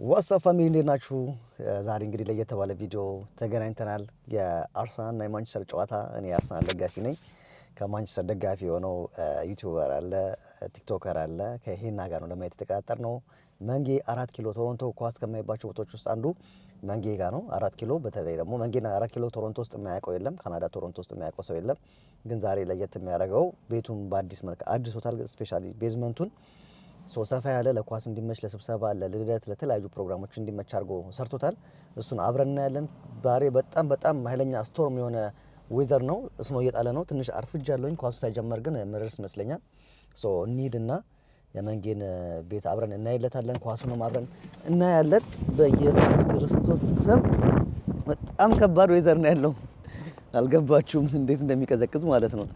ዋትስአፕ ፋሚሊ እንዴት ናችሁ? ዛሬ እንግዲህ ለየት ባለ ቪዲዮ ተገናኝተናል። የአርሰናል እና የማንቸስተር ጨዋታ እኔ የአርሰናል ደጋፊ ነኝ። ከማንቸስተር ደጋፊ የሆነው ዩቲዩበር አለ፣ ቲክቶከር አለ። ከሄና ጋር ነው ለማየት የተቀጣጠርነው። መንጌ 4 ኪሎ ቶሮንቶ ኳስ ከማይባቸው ቦታዎች ውስጥ አንዱ መንጌ ጋር ነው። 4 ኪሎ በተለይ ደግሞ መንጌና 4 ኪሎ ቶሮንቶ ውስጥ የማያውቀው የለም። ካናዳ ቶሮንቶ ውስጥ የማያውቀው ሰው የለም። ግን ዛሬ ለየት የሚያደርገው ቤቱን በአዲስ መልክ አድሶታል። ስፔሻሊ ቤዝመንቱን ሰፋ ያለ ለኳስ እንዲመች፣ ለስብሰባ፣ ለልደት፣ ለተለያዩ ፕሮግራሞች እንዲመች አድርጎ ሰርቶታል። እሱን አብረን እናያለን። ዛሬ በጣም ኃይለኛ ስቶርም የሆነ ዌዘር ነው። ስኖ እየጣለ ነው። ትንሽ አርፍጃለሁኝ ኳሱ ሳይጀመር ግን ምርስ ይመስለኛል። እንሂድና የመንጌን ቤት አብረን እናይለታለን። ኳሱንም አብረን እናያለን። በኢየሱስ ክርስቶስ ስም በጣም ከባድ ዌዘር ነው ያለው። አልገባችሁም እንዴት እንደሚቀዘቅዝ ማለት ነው።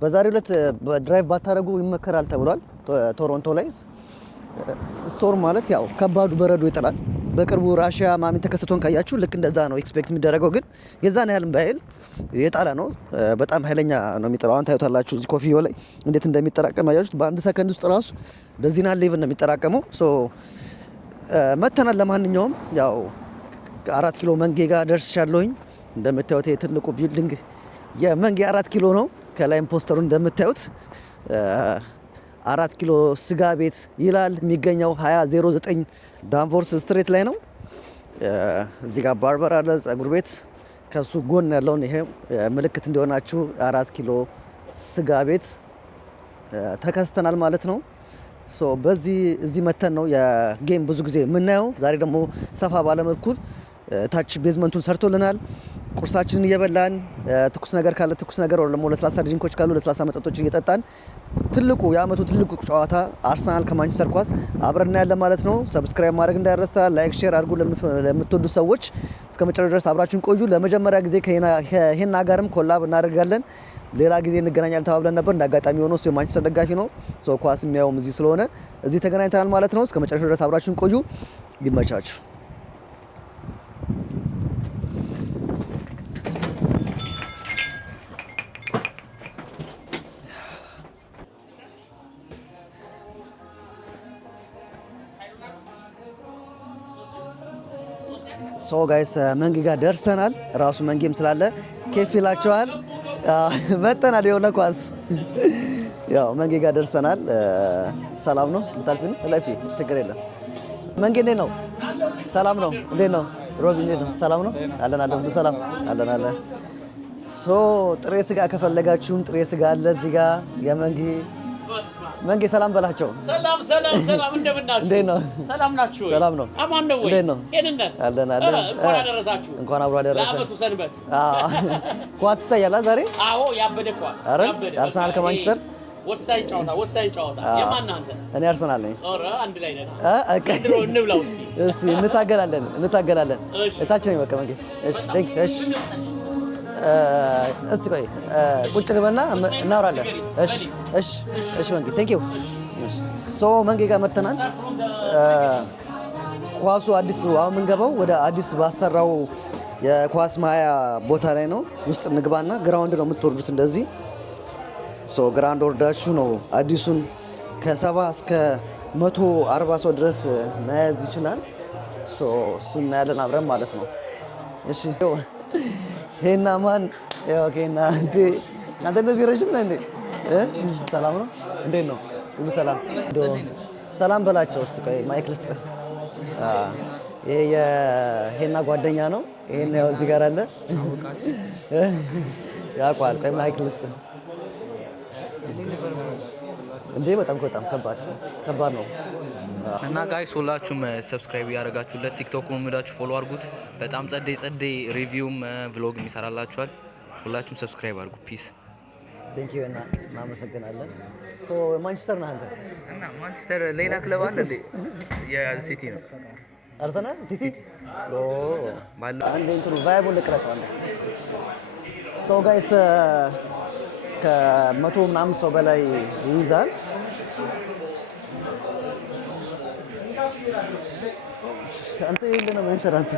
በዛሬው ዕለት በድራይቭ ባታረጉ ይመከራል ተብሏል። ቶሮንቶ ላይ ስቶርም ማለት ያው ከባዱ በረዶ ይጥላል። በቅርቡ ራሽያ ማሚን ተከስቶን ካያችሁ ልክ እንደዛ ነው ኤክስፔክት የሚደረገው፣ ግን የዛን ያህል ባይል የጣለ ነው። በጣም ኃይለኛ ነው የሚጥለው። አሁን ታዩታላችሁ እዚህ ኮፊዮ ላይ እንዴት እንደሚጠራቀም አያችሁት። በአንድ ሰከንድ ውስጥ ራሱ በዚህና ሌቭል ነው የሚጠራቀመው። መተናል። ለማንኛውም ያው 4 ኪሎ መንጌ ጋር ደርሻለሁኝ። እንደምታዩት ትልቁ ቢልዲንግ የመንጌ 4 ኪሎ ነው። ከላይም ፖስተሩ እንደምታዩት 4 ኪሎ ስጋ ቤት ይላል። የሚገኘው 2009 ዳንፎርስ ስትሬት ላይ ነው። እዚህ ጋር ባርበር አለ፣ ጸጉር ቤት። ከሱ ጎን ያለውን ይሄ ምልክት እንዲሆናችሁ 4 ኪሎ ስጋ ቤት ተከስተናል ማለት ነው። እዚህ መተን ነው የጌም ብዙ ጊዜ የምናየው። ዛሬ ደግሞ ሰፋ ባለመልኩ ታች ቤዝመንቱን ሰርቶልናል። ቁርሳችንን እየበላን ትኩስ ነገር ካለ ትኩስ ነገር ወይም ደግሞ ለስላሳ ድሪንኮች ካሉ ለስላሳ መጠጦችን እየጠጣን የአመቱ ትልቁ ጨዋታ አርሰናል ከማንቸስተር ኳስ አብረን ያለ ማለት ነው። ሰብስክራይብ ማድረግ እንዳይረሳ፣ ላይክ ሼር አድርጉ። ለምትወዱ ሰዎች እስከ መጨረሻ ድረስ አብራችሁን ቆዩ። ለመጀመሪያ ጊዜ ከሄና ጋርም ኮላብ እናደርጋለን። ሌላ ጊዜ እንገናኛለን ተባብለን ነበር። እንዳጋጣሚ ሆኖ እሱ የማንቸስተር ደጋፊ ነው። ኳስ የሚያየውም እዚህ ስለሆነ እዚህ ተገናኝተናል ማለት ነው። እስከ መጨረሻ ድረስ አብራችሁን ቆዩ። ይመቻችሁ። ጋይስ መንጌ ጋር ደርሰናል። ራሱ መንጌም ስላለ ኬፍ ይላቸዋል። መጠናል የሆነ ኳስ ያው መንጌ ጋር ደርሰናል። ሰላም ነው? ልታልፊ ነው? ለፊ ችግር የለም። መንጌ እንዴት ነው? ሰላም ነው? እንዴት ነው? ሮቢ እንዴት ነው? ሰላም ነው? አለን ሁሉ ሰላም አለን። ጥሬ ስጋ ከፈለጋችሁም ጥሬ ስጋ አለ እዚህ ጋር መንጌ ሰላም በላቸው። ሰላም እንደምናችሁ? እንዴት ነው? ሰላም ናችሁ? ሰላም ነው። አማን ነው ወይ? እንዴት ነው? ጤንነት አለን። እንኳን አደረሳችሁ። እንኳን አብሮ አደረሰ። ለአመቱ ሰንበት። ኳስ ትታያላ ዛሬ? አዎ ያበደ ኳስ። አርሰናል ከማንቸስተር ወሳኝ ጨዋታ። የማን አንተ? እኔ አርሰናል ነኝ። ኧረ አንድ ላይ ነን። ድሮ እንብላ እስቲ እንታገላለን። እታች ነኝ በቃ መንጌ። እሺ እስቲ ቆይ ቁጭ ልበልና እናወራለን። እሺ መንጌ ቴንክ ዩ። መንጌ ጋር መርተናል። ኳሱ አዲስ አሁን የምንገባው ወደ አዲስ ባሰራው የኳስ ማያ ቦታ ላይ ነው። ውስጥ እንግባና ግራውንድ ነው የምትወርዱት እንደዚህ። ግራውንድ ወርዳችሁ ነው አዲሱን ከ70 እስከ 140 ሰው ድረስ መያዝ ይችላል። እሱ እናያለን አብረን ማለት ነው። እሺ ሄና ማን ሄና እንዴ አንተ እንደዚህ ረጅም ነህ እንዴ? ሰላም ነው? እንዴት ነው? ሁሉ ሰላም በላቸው። እስቲ ቆይ ማይክ ልስጥ። ይሄ የሄና ጓደኛ ነው። ይሄን ያው እዚህ ጋር አለ ያውቃል። ቆይ ማይክ ልስጥ እንዴ። በጣም ከባድ ነው። እና ጋይስ ሁላችሁም ሰብስክራይብ ያደርጋችሁለት ቲክቶክም ሄዳችሁ ፎሎ አድርጉት። በጣም ጸዴ ሪቪውም ቭሎግም ይሰራላችኋል። ሁላችሁም ሰብስክራይብ አድርጉ። ፒስ ቴንክ ዩ እና እናመሰግናለን። ማንቸስተር ነህ አንተ? እና ማንቸስተር ሌላ ክለብ አለ እንዴ? የሲቲ ነው። አርሰናል ሲቲ አንዴ እንትኑ ቫይቡን ልቅረጽ አንዴ። ጋይስ ከ100 ምናምን ሰው በላይ ይይዛል። አንተ ይሄን ነው መንሸራንት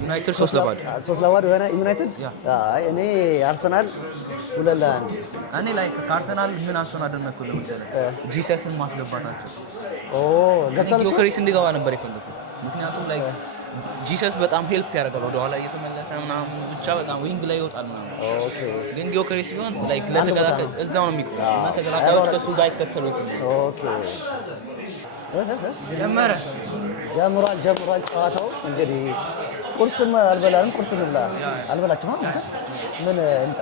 ዩናይትድ 3-0 3-0 የሆነ ዩናይትድ። አይ እኔ አርሰናል 2-1። እኔ ላይ ከአርሰናል ምን አቸውን አደነኩልህ መሰለህ? ጂሰስን ማስገባታቸው። ገብቷል። ዮኬሬስ እንዲገባ ነበር የፈለኩት። ምክንያቱም ላይ ጂሰስ በጣም ሄልፕ ያደርጋል ወደኋላ እየተመለሰ ምናምን ብቻ በጣም ዊንግ ላይ ይወጣል ምናምን። ኦኬ ግን ዮኬሬስ ቢሆን ላይክ ለተከላካይ እዛው ነው የሚቆመው እና ተከላካዮች ከሱ ጋር አይከተሉትም። ኦኬ ጀምሯል ጨዋታው። እንግዲህ ቁርስም አልበላንም። ቁርስ እንብላ። አልበላችሁም? ምን እንጣ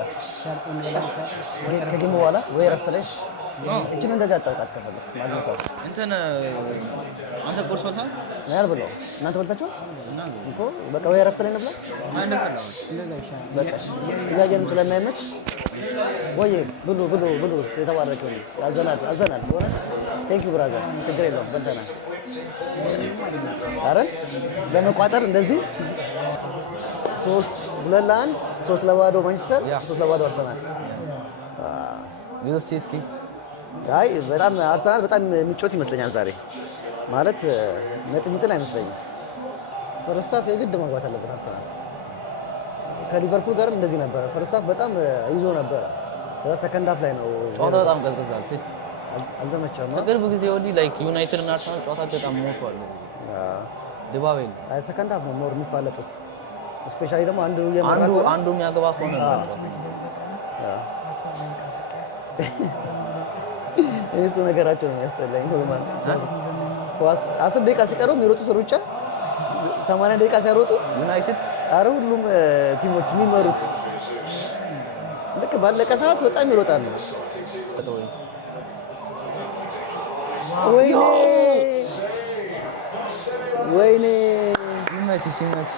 ከጌሙ በኋላ ወይ እረፍት ላይ እችን እንደዛ አጣውቃት ከፈለክ ማግኘቷ እንትን አንተ ቁርስ በልተሃል? እኔ አልበላሁም። እናንተ በልታችኋል እኮ። በቃ ወይ እረፍት ላይ እንብላ። በቃ እያየንም ስለማይመች ወይ ብሉ። የተባረከ ነው። አዘናል በእውነት ቴንክ ዩ ብራዘር። ችግር የለውም በልተናል። አረን ለመቋጠር እንደዚህ 3-1 3-0 ማንቸስተር 3-0 አርሰናል። እስኪ አይ በጣም አርሰናል በጣም የሚጮት ይመስለኛል ዛሬ። ማለት ነጥብ የሚጥል አይመስለኝም። ፈርስት ሃፍ የግድ መግባት አለበት አርሰናል። ከሊቨርፑል ጋርም እንደዚህ ነበር። ፈርስት ሃፍ በጣም ይዞ ነበር። ሰከንድ ሃፍ ላይ ነው ጨዋታ በጣም ቀዝቅዟል። አልተመቸም። ከቅርብ ጊዜ ወዲህ ላይክ ዩናይትድ እና አርሰናል ጨዋታቸው በጣም ሞቷል። ድባብ የለም። አይ ሰከንድ ሃፍ ነው ሞር የሚፋለጡት። ስፔሻሊ ደግሞ አንዱ የሚያገባ ከሆነ እሱ ነገራቸው ነው የሚያስጠላኝ። ኖርማል ኳስ 10 ደቂቃ ሲቀረው የሚሮጡት ሩጫ 80 ደቂቃ ሲያሮጡ ዩናይትድ አረ ሁሉም ቲሞች የሚመሩት ልክ ባለቀ ሰዓት በጣም ይሮጣሉ። ወይኔ ይመችሽ ማለት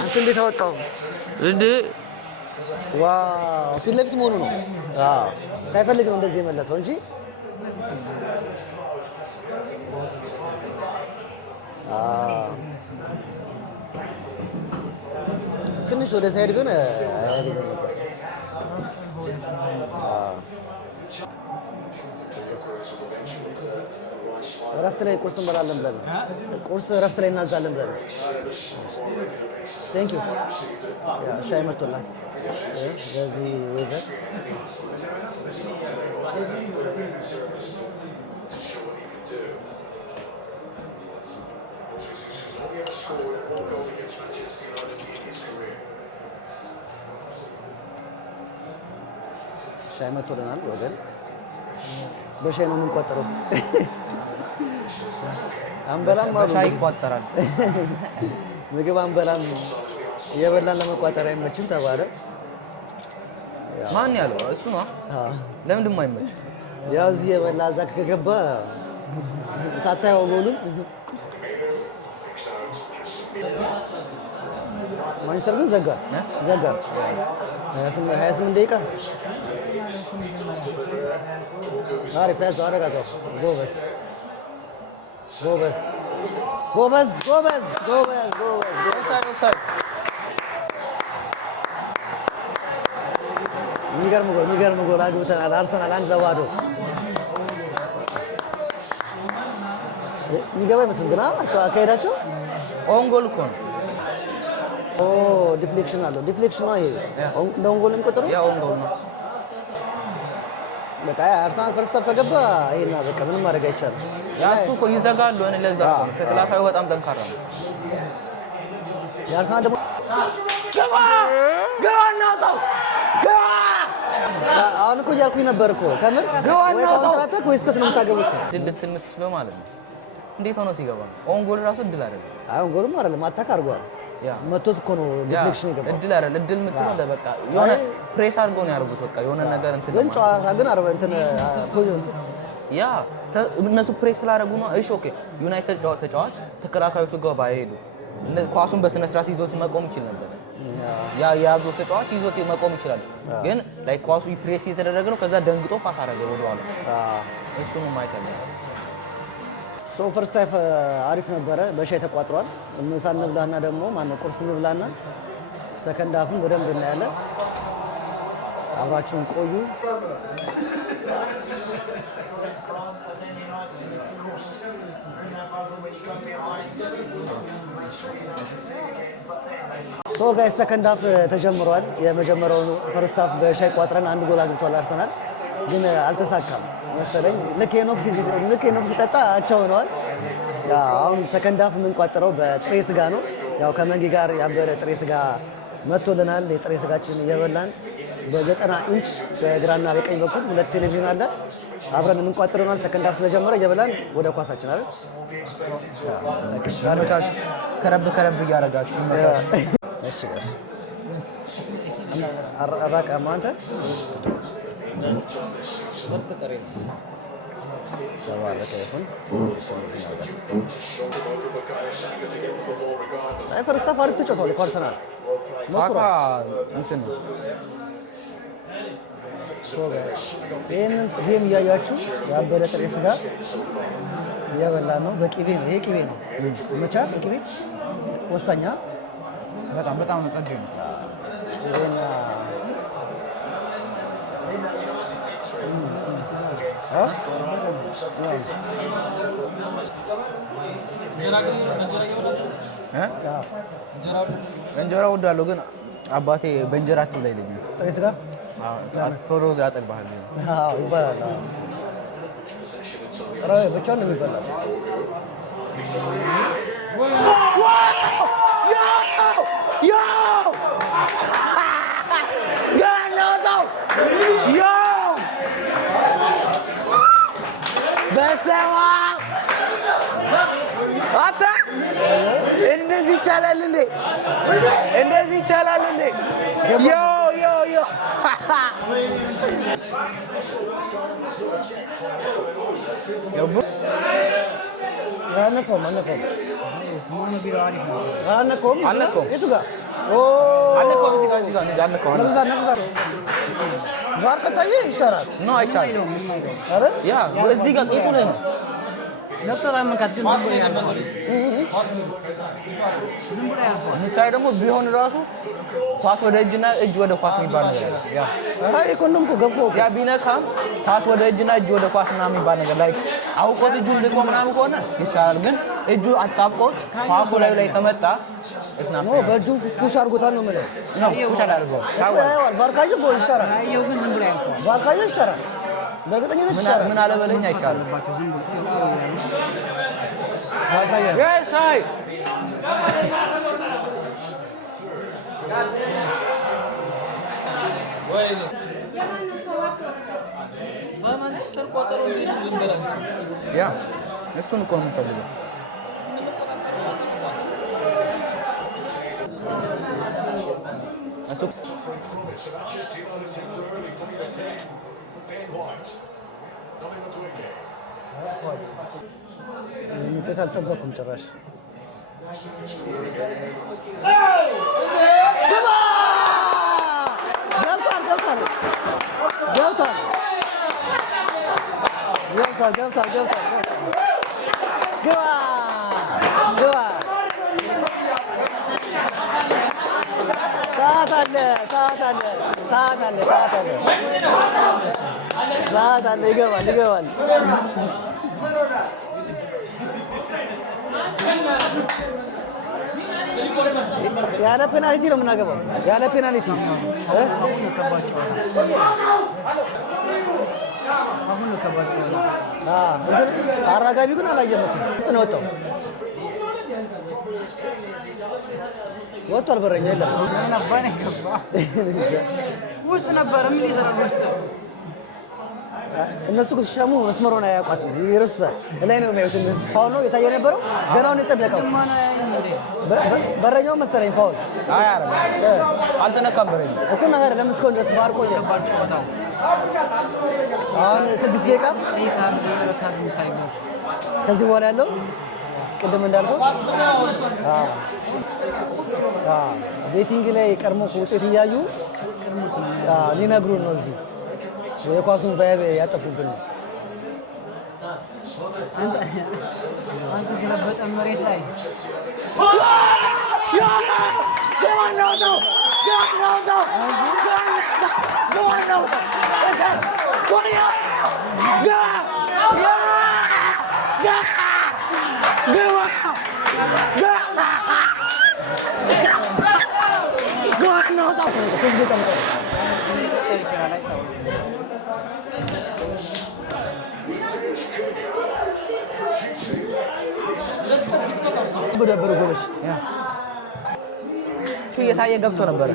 አንተ እንዴት አወጣው እንዴ? ዋው ፊት ለፊት መሆኑ ነው። አዎ ሳይፈልግ ነው እንደዚህ የመለሰው እንጂ ትንሽ ወደ ሳይድ ግን አያገኝም ነበር። እረፍት ላይ ቁርስ እንበላለን ብለን ቁርስ እረፍት ላይ እናዛለን ብለን ቴንክ ዩ ሻይ መጥቶላል። በዚህ ወይዘር ሻይ መጥቶልናል ወገን። በሻይ ነው የምንቆጥረው። አንበላም አሉ ሻይ ይቆጠራል። ምግብ አንበላም እየበላን ለመቋጠር አይመችም ተባለ። ማን ያለው? እሱ ነው። ለምንድን ነው የማይመችው? ያው እዚህ የበላ እዛ ከገባ ሳታየው ጎሉን ማንቸስተር ግን ዘጋ 28 ደቂቃ አሪፍ ያዘው። አረጋጋው። ጎበዝ። የሚገርም ጎል አግብተናል። አርሰናል 1-0 የሚገባ አይመስልም ግን አካሄዳቸው ኦን ጎል እኮ ነው። ዲፍሌክሽን አለው። ዲፍሌክሽን ነው ይሄ እንደ ኦን ጎል የሚቆጠረው። ያው ኦን ጎል ነው። በቃ አርሰናል ፈርስት ሃፍ ከገባ ይሄና በቃ ምንም ማድረግ አይቻልም። ያሱ እኮ ይዘጋሉ። እኔ ለዛ ተከላካዩ በጣም ጠንካራ ነው። የአርሰናል ደግሞ ገባ እናውጣው። አሁን እኮ እያልኩኝ ነበር እኮ ከምር ወይ ካውንተር አታክ ወይ ስህተት ነው የምታገቡት። ድል የምትስበው ማለት ነው። እንዴት ሆኖ ሲገባ ኦን ጎል ራሱ እድል አይደለም። አሁን ጎልም አይደለም አታክ አድርጓል። መቶት እኮ ነው ዲፍሌክሽን የገባው። እድል አይደለም። እድል የምትለው በቃ የሆነ ፕሬስ አድርጎ ነው ያደርጉት። በቃ የሆነ ነገር እንትን ግን ጨዋታ ግን አርበ እንትን ፖዚሽን ያ እነሱ ፕሬስ ስላደረጉ ነው። እሺ ኦኬ ዩናይትድ ተጫዋች ተከላካዮቹ ጋር ባይሄዱ ኳሱን በስነ ስርዓት ይዞት መቆም ይችል ነበር። ያ ያዙ ተጫዋች ይዞት መቆም ይችላል። ግን ላይ ኳሱ ፕሬስ እየተደረገ ነው። ከዛ ደንግጦ ፓስ አደረገ ወደኋላ። እሱ ነው ማይከለ ሶ ፈርስት ሃፍ አሪፍ ነበረ። በሻይ ተቋጥሯል። ምሳ እንብላና ደግሞ ማነው ቁርስ እንብላና ሰከንድ ሃፍን በደንብ እናያለን። አብራችሁን ቆዩ። ሶ ጋይስ ሰከንድ ሃፍ ተጀምሯል። የመጀመሪያውን ፈርስት ሃፍ በሻይ ቋጥረን አንድ ጎል አግብቷል አርሰናል፣ ግን አልተሳካም መሰለኝ። ልክ ሄኖክ ሲጠጣ አቻ ሆነዋል። አሁን ሰከንድ ሃፍ የምንቋጥረው በጥሬ ስጋ ነው። ያው ከመንጌ ጋር ያበረ ጥሬ ስጋ መጥቶልናል። የጥሬ ስጋችን እየበላን በ90 ኢንች በግራና በቀኝ በኩል ሁለት ቴሌቪዥን አለ። አብረን የምንቋጥር ይሆናል። ሰከንድ ሃፍ ስለጀመረ እየበላን ወደ ኳሳችን አይደል። ከረብ እያደረጋችሁ እሺ ጋር አራቃማ አንተ ተባረከ ይሁን። አይ ፈርስት ሃፍ አሪፍ ተጫውቷል እኮ አርሰናል። ሳካ እንትን ነው። ይህንን ጌም እያያችሁ ያበደ ጥሬ ስጋ እየበላን ነው። በቂቤ ነው። ይሄ ቂቤ ነው መቻል በቂቤ ወሳኛ በጣም ነው ጸዴ ነው። ይሄና እንጀራ እወዳለሁ ግን አባቴ በእንጀራ አትብላ ይለኛል። ጥሬ ስጋ ቶሎ ያጠግባል ይባላል። ጥሬ ብቻውን ነው የሚበላው። እንደዚህ ይቻላል እንዴ? እንደዚህ ይቻላል እንዴ? አልነካውም። የቱ ጋር ቫር ከታየ ይሻላል። አይቻልም። እዚህ ጋር ቂጡ ላይ ነው። የሚታይ ደግሞ ቢሆን ራሱ ኳስ ወደ እጅና እጅ ወደ ኳስ የሚባል ነገር ኢኮኖም እኮ ገብቶ ያ ቢነካም ኳስ ወደ እጅና እጅ ወደ ኳስ ምናምን የሚባል ነገር ላይ አውቆት እጁን ልቆ ምናምን ከሆነ ይሻላል። ግን እጁ አጣብቆት ኳሱ ላይ ከመጣ ነው በእጁ ፑሽ አድርጎታል ነው የምልህ። ፑሽ አድርጎ ቫር ካየ ጎል ይሻላል። ቫር ካየ ይሻላል። በእርግጠኝነት ይሻላል። ምን አለበለኝ አይሻልም። በማንቸስተር ቋጠሮ እንዴት ልንበላ ያ እሱን እኮ ነው የምፈልገው። እሱ ውጤት አልጠበኩም ጭራሽ። ግባ! ገብቷል። ግባ! ሰዓት አለ። ይገባል። ያለ ፔናልቲ ነው የምናገባው። ያለ ፔናልቲ አራጋቢ ግን አላየመኩም። ውስጥ ነው ወጣው። ወጥቷል። በረኛ የለም ውስጥ ነበረ። ምን ይሰራል ውስጥ? እነሱ ሲሻሙ መስመሩን አያውቋትም፣ ይረሱታል። ላይ ነው የሚያዩት እነሱ። ፋውል ነው የታየ ነበረው። ገናውን የጸደቀው በረኛው መሰለኝ ፋውል አልተነካም። በረኛው እኮ ነገር ለምን እስከሆነ ድረስ ባር ቆየ። አሁን 6 ደቂቃ ከዚህ በኋላ ያለው ቅድም እንዳልከው ቤቲንግ ላይ ቀድሞ ውጤት እያዩ ሊነግሩን ነው። እዚህ የኳሱን ቫይብ ያጠፉብን ነው። አንተ ገለበጠ መሬት ላይ በደብሩ ጎበሽ የታየ ገብቶ ነበር።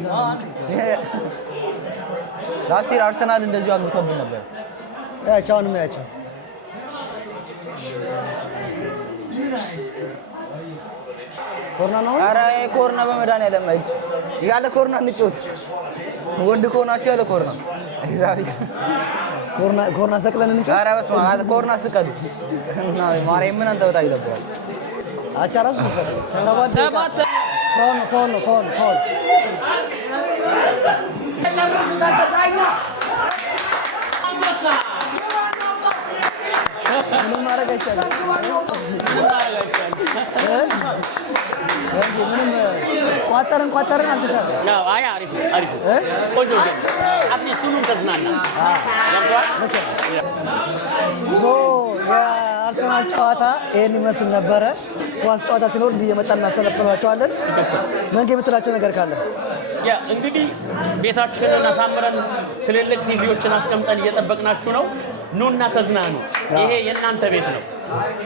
ላስቲር አርሰናል እንደዚሁ አግብቶብን ነበር። ያቻውን ያቻው ኮርና ነው። ኧረ ኮርና በመድኃኒዓለም እጅ ያለ ኮርና እንጫወት። ወንድ ከሆናችሁ ያለ ኮርና ኮርና ሰቅለን እንጫወት። ኧረ በስመ አብ ኮርና ስቀሉ እና ማርያም ምን አንተ በጣም ይለብራል። አቻ ራሱ ሰባት ፎን ምንም ማድረግ አይቻልም። ምንም ቋጠርን አልተቻለም። አይ አሪፍ ቆንጆ አትሊስት ሁሉም ተዝናና። የአርሰናል ጨዋታ ይሄን ይመስል ነበረ። ኳስ ጨዋታ ሲኖር እንዲህ እየመጣን እናስተላልፋችኋለን። መንጌ የምትላቸው ነገር ካለ? ያ እንግዲህ ቤታችንን አሳምረን ትልልቅ ቲቪዎችን አስቀምጠን እየጠበቅናችሁ ነው። ኑና ተዝናኑ። ይሄ የእናንተ ቤት ነው።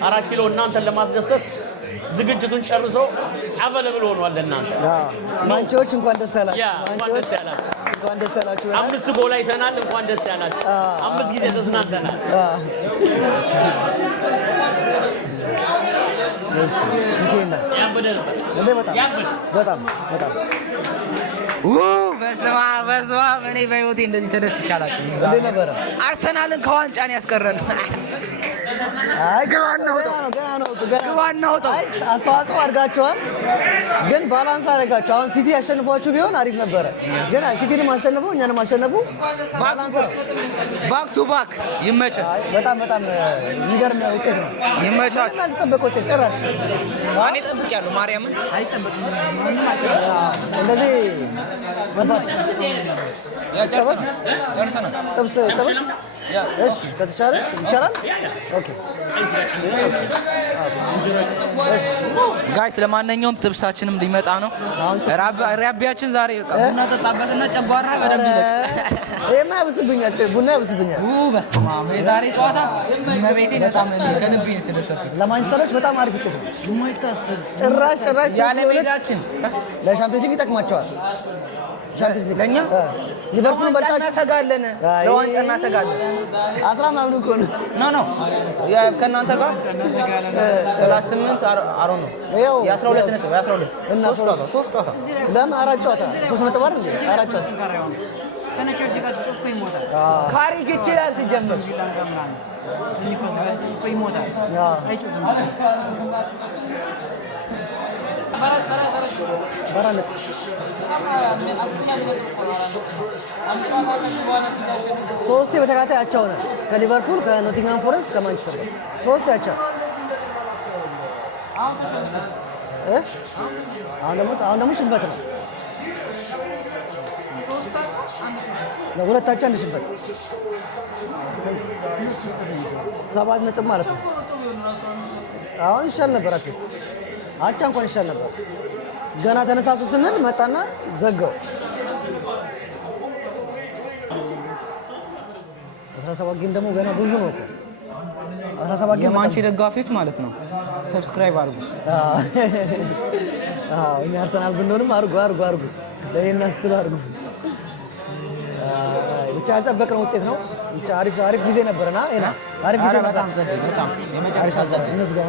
4 ኪሎ እናንተን ለማስደሰት ዝግጅቱን ጨርሶ አበለብል ሆኗል ለእናንተ። ማንቺዎች እንኳን ደስ ያላችሁ። እንኳን ደስ ያላችሁ። እንኳን ደስ ያላችሁ። 5 ጎል አይተናል። እንኳን ደስ ያላችሁ። 5 ጊዜ ተዝናንተናል። እሺ እንዴና በጣም በስመ አብ እኔ በህይወቴ እንደዚህ ተደስቼ አላውቅም። እንዴት ነበረ? አርሰናልን ከዋንጫን ያስቀረን። አይ ግባን ነው። አይ አስተዋጽኦ አድርጋችኋል፣ ግን ባላንስ አደረጋችሁ። አሁን ሲቲ ያሸንፏችሁ ቢሆን አሪፍ ነበረ፣ ግን ሲቲንም አሸነፉ እኛንም አሸነፉ። ባላንስ ነው። ባክ ቱ ባክ ይመቻል። በጣም የሚገርም ውጤት ነው። ይመቻችሁ። ያልተጠበቀ ውጤት ጭራሽ እኔ ጠብቄያለሁ። ማርያምን እንደዚህ ነበር። ጥብስ እሺ፣ ከተቻለ ይቻላል። ኦኬ ጋይስ፣ ለማንኛውም ጥብሳችንም ሊመጣ ነው። ራቢያችን ዛሬ በቃ ቡና ጠጣበትና ጨጓራ በደንብ ይለቅ። ይሄማ ያብስብኛል፣ ቡና ያብስብኛል። በስመ አብ የዛሬ ጨዋታ መቤቴ በጣም ከልቤ የተደሰትኩት። ለማንቸስተሮች በጣም አሪፍ ውጤት ነው። ጭራሽ ያለ ሜዳችን ለሻምፒዮንስ ሊግ ይጠቅማቸዋል። ሻምፒዮንስ ሊግ ለኛ ሊቨርፑል በልጣችሁ እናሰጋለን፣ ለዋንጫ እናሰጋለን። 10 ምናምን እኮ ነው። ኖ ከእናንተ ጋር 38 አሮ ነው። ይኸው የ12 ነጥብ የ12 እና 3 ጨዋታ ለምን 4 ጨዋታ 3 ነጥብ አይደል እንዴ? 4 ጨዋታ ካሪክ ይችላል ሲጀምር በራነት ሶስቴ በተከታታይ አቻ ሆነ። ከሊቨርፑል፣ ከኖቲንግሃም ፎረስት፣ ከማንቸስተር ጋር ሶስቴ አቻ። አሁን ደግሞ ሽንፈት ነው። ሁለታቸው አንድ ሽንፈት 7 ነጥብ ማለት ነው። አሁን ይሻል ነበር። አቻ እንኳን ይሻል ነበር። ገና ተነሳሱ ስንል መጣና ዘጋው። 17 ጌም ደግሞ ገና ብዙ ነው እኮ 17 ጌም። የማንቺ ደጋፊዎች ማለት ነው ሰብስክራይብ አድርጉ። እኛ አርሰናል ብንሆንም አድርጉ ለእኔና ስትሉ አድርጉ። ብቻ ያልጠበቅነው ውጤት ነው። ብቻ አሪፍ ጊዜ ነበርና አሪፍ ጊዜ ነበር። በጣም የመጨረሻ ዘዴ እንዝጋው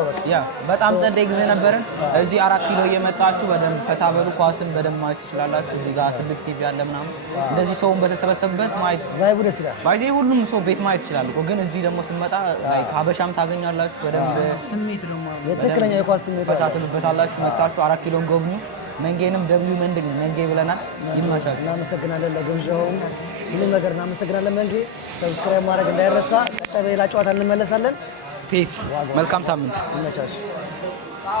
በቃ ያ በጣም ጸደይ ጊዜ ነበርን። እዚህ 4 ኪሎ እየመጣችሁ በደንብ ፈታ በሉ። ኳስን በደንብ ማየት ትችላላችሁ። እዚህ ጋር ትልቅ ቲቪ አለ ምናምን እንደዚህ ሰውን በተሰበሰበበት ማየት ቫይቡ ደስ ይላል። ባይዜ ሁሉም ሰው ቤት ማየት ይችላል እኮ፣ ግን እዚህ ደግሞ ስንመጣ ሀበሻም ታገኛላችሁ። በደንብ ስሜት ደግሞ የትክክለኛ የኳስ ስሜት ፈታ ትሉበታላችሁ። መጣችሁ 4 ኪሎን ጎብኙ። መንጌንም ደብሊው መንጌ ብለናል። ይመቻችሁ። እናመሰግናለን ለግብዣውም ሁሉም ነገር እናመሰግናለን። መንጌ ሰብስክራይብ ማድረግ እንዳይረሳ። ቀጣይ በሌላ ጨዋታ እንመለሳለን። ፒስ። መልካም ሳምንት። ይመቻችሁ።